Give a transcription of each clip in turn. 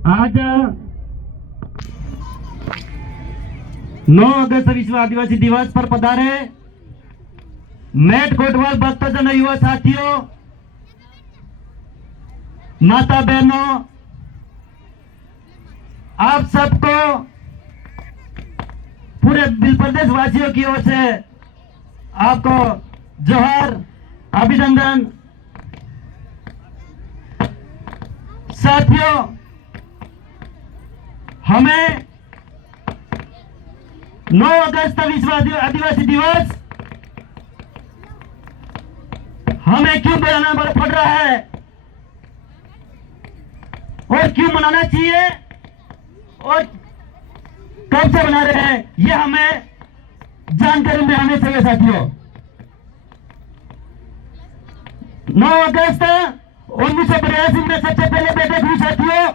आज 9 अगस्त विश्व आदिवासी दिवस पर पधारे मेट कोटवाल भक्तजन, युवा साथियों, माता बहनों, आप सबको पूरे दिल प्रदेश वासियों की ओर से आपको जोहार, अभिनंदन। साथियों, हमें 9 अगस्त विश्व आदिवासी दिवस हमें क्यों मनाना पड़ रहा है और क्यों मनाना चाहिए और कब से बना रहे हैं, ये हमें जानकारी में आने चाहिए। साथियों, 9 अगस्त 1982 में सबसे पहले बैठक हुई। साथियों,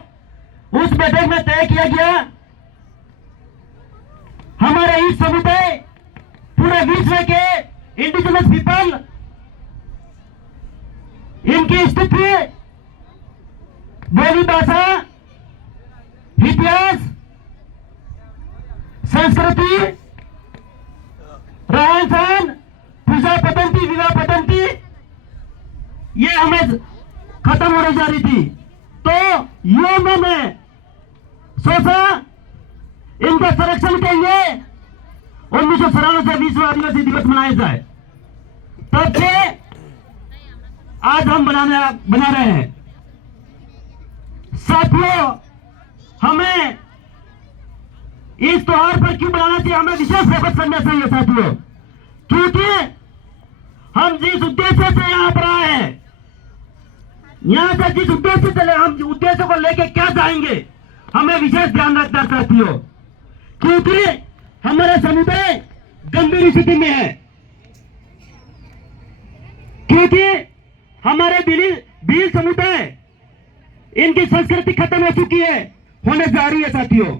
उस बैठक में तय किया गया हमारे इस समुदाय, पूरे विश्व के इंडिजिनस पीपल, इनकी स्थिति, बोली, भाषा, इतिहास, संस्कृति, रहन सहन, पूजा पद्धति, विवाह पद्धति, ये हमें खत्म होने जा रही थी। तो ये मैंने सोचा इनका संरक्षण के लिए 1997 से विश्व आदिवासी दिवस मनाया जाए। तब से आज हम बना रहे हैं। साथियों, हमें इस त्योहार पर क्यों बनाना चाहिए, हमें विशेष फोकस करना चाहिए। साथियों, क्योंकि हम जिस उद्देश्य से यहाँ पर आए हैं, यहाँ से जिस उद्देश्य से हम उद्देश्य को लेके क्या जाएंगे, हमें विशेष ध्यान रखना। साथियों, क्योंकि हमारा समुदाय गंभीर स्थिति में है, क्योंकि हमारे भील समुदाय, इनकी संस्कृति खत्म हो चुकी है, होने जा रही है। साथियों,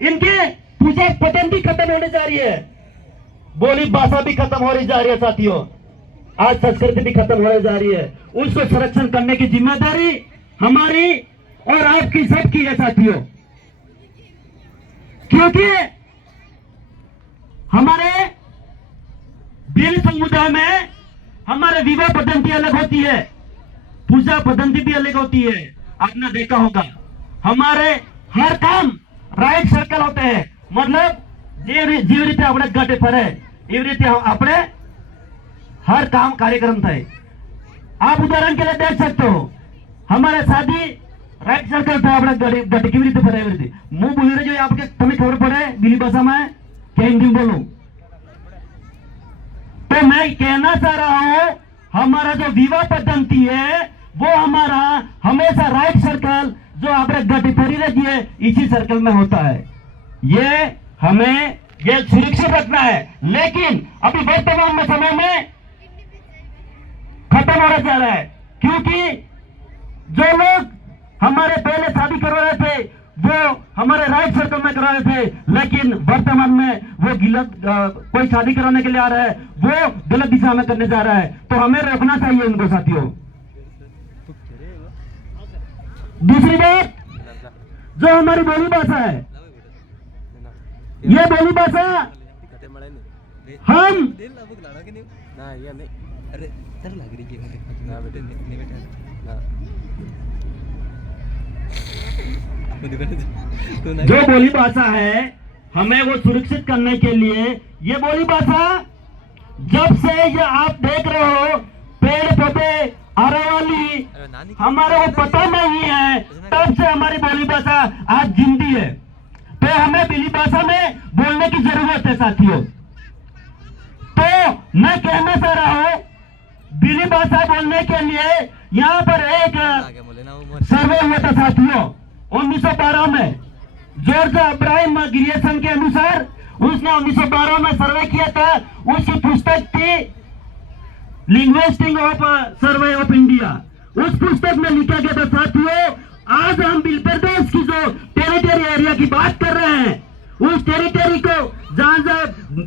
इनके पूजा पद्धति खत्म होने जा रही है, बोली भाषा भी खत्म होने जा रही है। साथियों, आज संस्कृति भी खत्म होने जा रही है। उसको संरक्षण करने की जिम्मेदारी हमारी और आपकी सबकी है। साथियों, क्योंकि हमारे भील समुदाय में हमारे विवाह पद्धति अलग होती है, पूजा पद्धति भी अलग होती है। आपने देखा होगा, हमारे हर काम राइट सर्कल होते हैं, मतलब जीव रीते अपने गटे फरे एवी रीते अपने हर काम कार्यक्रम थे। आप उदाहरण के लिए देख सकते हो, हमारे शादी राइट सर्कल था, अपने गटे की रीते फरे एवी रीते मुंह बोली रहे, जो आपके तुम्हें खबर पड़े बिली भाषा में क्या हिंदी में बोलूं। तो मैं कहना चाह रहा हूं, हमारा जो विवाह पद्धति है वो हमारा हमेशा राइट सर्कल जो आपने गति फरी रहती है, इसी सर्कल में होता है। ये हमें ये सुरक्षित रखना है, लेकिन अभी वर्तमान में समय में खत्म होने जा रहा है, क्योंकि जो लोग हमारे पहले शादी करवा रहे थे वो हमारे राइट सर्कल में करा रहे थे, लेकिन वर्तमान में वो गलत कोई शादी कराने के लिए आ रहा है, वो गलत दिशा में करने जा रहा है। तो हमें रोकना चाहिए उनको। साथियों, दूसरी बात, जो हमारी बोली भाषा है, ये बोली भाषा हम जो बोली भाषा है, हमें वो सुरक्षित करने के लिए ये बोली भाषा, जब से ये आप देख रहे हो पेड़ पौधे आरावाली हमारे को पता नहीं है, तब से हमारी बोली भाषा आज जिंदी है। तो हमें बोली भाषा में बोलने की जरूरत है। साथियों, तो मैं कहना चाह रहा हूं, बोली भाषा बोलने के लिए यहाँ पर एक सर्वे हुआ था। साथियों, 1912 में जॉर्ज अब्राहम ग्रियर्सन के अनुसार उसने 1912 में सर्वे किया था। उसकी पुस्तक थी linguistic of survey of India. उस पुस्तक में लिखा गया था। साथियों, आज हम बिल प्रदेश की जो टेरिटरी एरिया की बात कर रहे हैं, उस टेरिटरी को जहां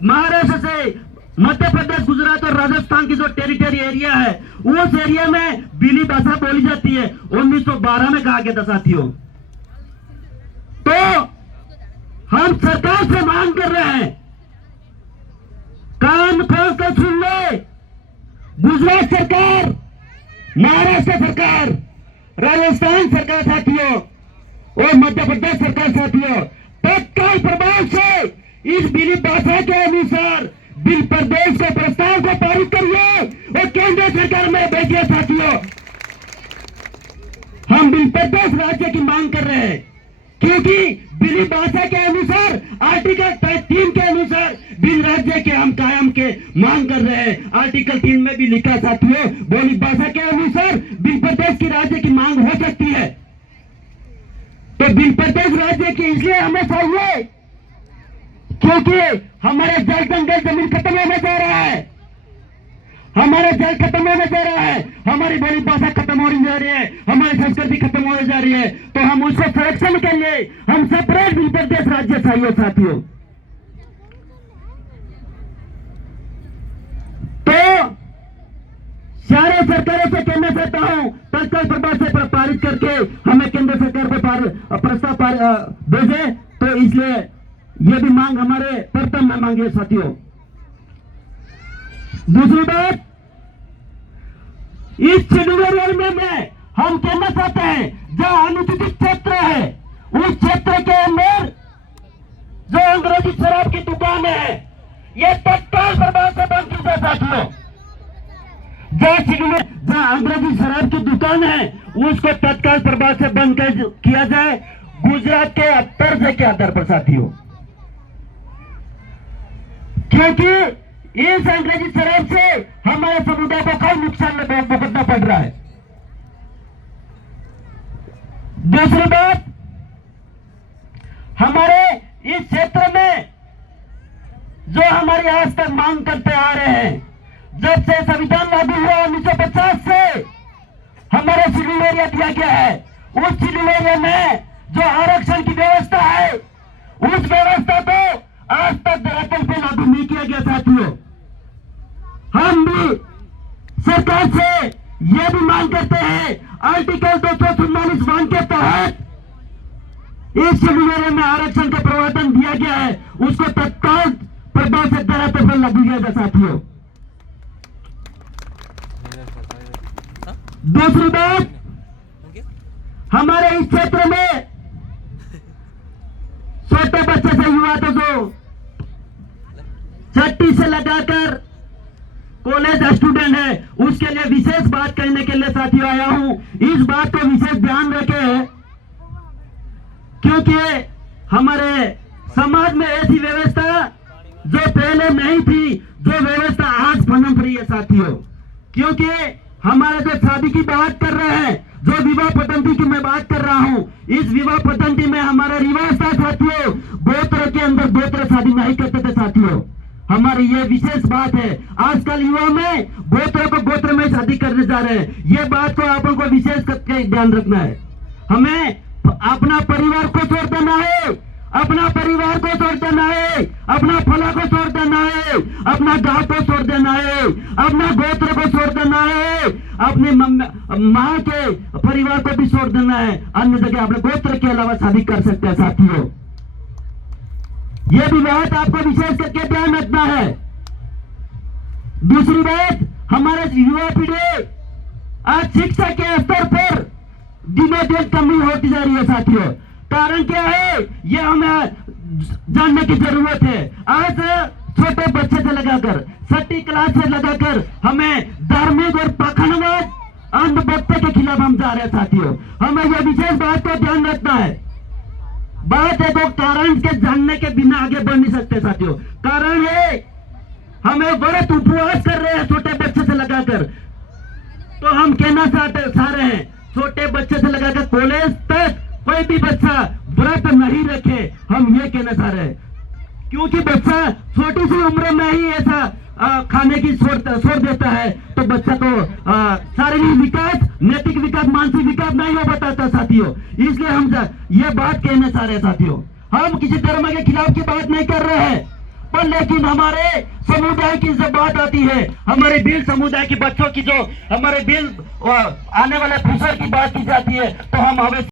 महाराष्ट्र से मध्य प्रदेश, गुजरात और राजस्थान की जो टेरिटरी एरिया है, उस एरिया में बिली भाषा बोली जाती है। 1912 में कहा गया था। साथियों, हम सरकार से मांग कर रहे हैं, कान खोल कर सुन ले। गुजरात सरकार, महाराष्ट्र सरकार, राजस्थान सरकार साथियों और मध्य प्रदेश सरकार साथियों, तत्काल प्रभाव से इस बिल भाषा के अनुसार बिल प्रदेश के प्रस्ताव को पारित करिए और केंद्र सरकार में भेजिए साथियों। हम बिल प्रदेश राज्य की मांग कर रहे हैं, क्योंकि बिल भाषा के अनुसार आर्टिकल 3 के अनुसार बिल राज्य के हम कायम के मांग कर रहे हैं। आर्टिकल 3 में भी लिखा साथियों, बोली भाषा के अनुसार बिल प्रदेश की राज्य की मांग हो सकती है। तो बिल प्रदेश राज्य की इसलिए हमें चाहिए क्योंकि हमारे जल जंगल जमीन खत्म होने जा रहा है, हमारा जल खत्म होने जा रहा है, हमारी बोली भाषा खत्म होने जा रही है, हमारी संस्कृति खत्म होने जा रही है। तो हम उसको संरक्षण के लिए हम सेपरेट बिल प्रदेश राज्य चाहिए साथियों। तो सारे सरकारों से कहना चाहता हूं, तत्काल प्रभाव से पारित करके हमें केंद्र सरकार को प्रस्ताव भेजे। तो इसलिए यह भी मांग हमारे प्रथम में मांगे साथियों। दूसरी बात, इस शेड्यूल एरिया में हम कहना चाहते हैं, जहां अनुसूचित क्षेत्र है उस क्षेत्र के अंदर जो अंग्रेजी शराब की दुकान है, ये तत्काल प्रभाव से बंद की जाए साथियों। जहां अंग्रेजी शराब की दुकान है उसको तत्काल प्रभाव से बंद किया जाए, गुजरात के तर्ज के आधार पर साथियों। क्योंकि इस अंग्रेजी शराब से हमारे समुदाय को कई नुकसान भुगतना पड़ रहा है। दूसरी बात, हमारे इस क्षेत्र में जो हमारी आज तक मांग करते आ रहे हैं, जब से संविधान लागू हुआ 1950 से हमारे शेड्यूल एरिया दिया गया है, उस शेड्यूल एरिया में जो आरक्षण की व्यवस्था है उस व्यवस्था को आज तक धरातल पे लागू नहीं किया गया साथियों। हम भी सरकार से यह भी मांग करते हैं, आर्टिकल 244(1) के तहत इस शेड्यूल एरिया में आरक्षण का प्रावधान दिया गया है, उसको तत्काल प्रभाव से धरातल पर लागू किया जाए साथियों। दूसरी बात, हमारे इस क्षेत्र में छोटे बच्चे से युवा तो जो छठी से लगाकर कॉलेज स्टूडेंट है, उसके लिए विशेष बात कहने के लिए साथियों आया हूं। इस बात को विशेष ध्यान रखें, क्योंकि हमारे समाज में ऐसी व्यवस्था जो पहले नहीं थी, जो व्यवस्था आज पनप रही है साथियों। क्योंकि हमारे जो शादी की बात कर रहे हैं, जो विवाह पद्धति की मैं बात कर रहा हूं, इस विवाह पद्धति में हमारा रिवाज था साथियों, गोत्र के अंदर गोत्र शादी नहीं करते थे साथियों। हमारी ये विशेष बात है, आजकल युवा में गोत्र को गोत्र में शादी करने जा रहे हैं। ये बात को आप को विशेष करके ध्यान रखना है। हमें अपना परिवार को छोड़ देना है, अपना परिवार को छोड़ देना है, अपना फला को छोड़ देना है, अपना गांव को छोड़ देना है, अपना गोत्र को छोड़ देना है, अपने माँ के परिवार को भी छोड़ देना है। अन्य जगह अपने गोत्र के अलावा शादी कर सकते हैं साथियों। यह भी बात आपको विशेष करके ध्यान रखना है। दूसरी बात, हमारे युवा पीढ़ी आज शिक्षा के स्तर पर दिनों दिन कमी होती जा रही है साथियों। कारण क्या है, ये हमें जानने की जरूरत है। आज छोटे बच्चे से लगाकर छठी क्लास से लगाकर हमें धार्मिक और पाखंडवाद अंधभक्ति के खिलाफ हम जा रहे हैं साथियों। हमें यह विशेष बात को ध्यान रखना है। बात है तो कारण के जानने के बिना आगे बढ़ नहीं सकते साथियों। कारण है, हमें व्रत उपवास कर रहे हैं छोटे बच्चे से लगाकर, तो हम कहना चाह रहे हैं छोटे बच्चे से लगाकर कॉलेज तक कोई भी बच्चा व्रत नहीं रखे, हम ये कहना चाह रहे हैं। क्योंकि बच्चा छोटी सी उम्र में ही ऐसा खाने की छोड़ देता है, तो बच्चा को शारीरिक विकास, नैतिक विकास, मानसिक विकास नहीं हो पाता साथियों। इसलिए हम ये बात कहना चाह रहे हैं साथियों। हम किसी धर्म के खिलाफ की बात नहीं कर रहे हैं, पर लेकिन हमारे समुदाय की जब बात आती है, हमारे भील समुदाय के बच्चों की, जो हमारे भील आने वाले फ्यूचर की बात की जाती है, तो हम अवश्य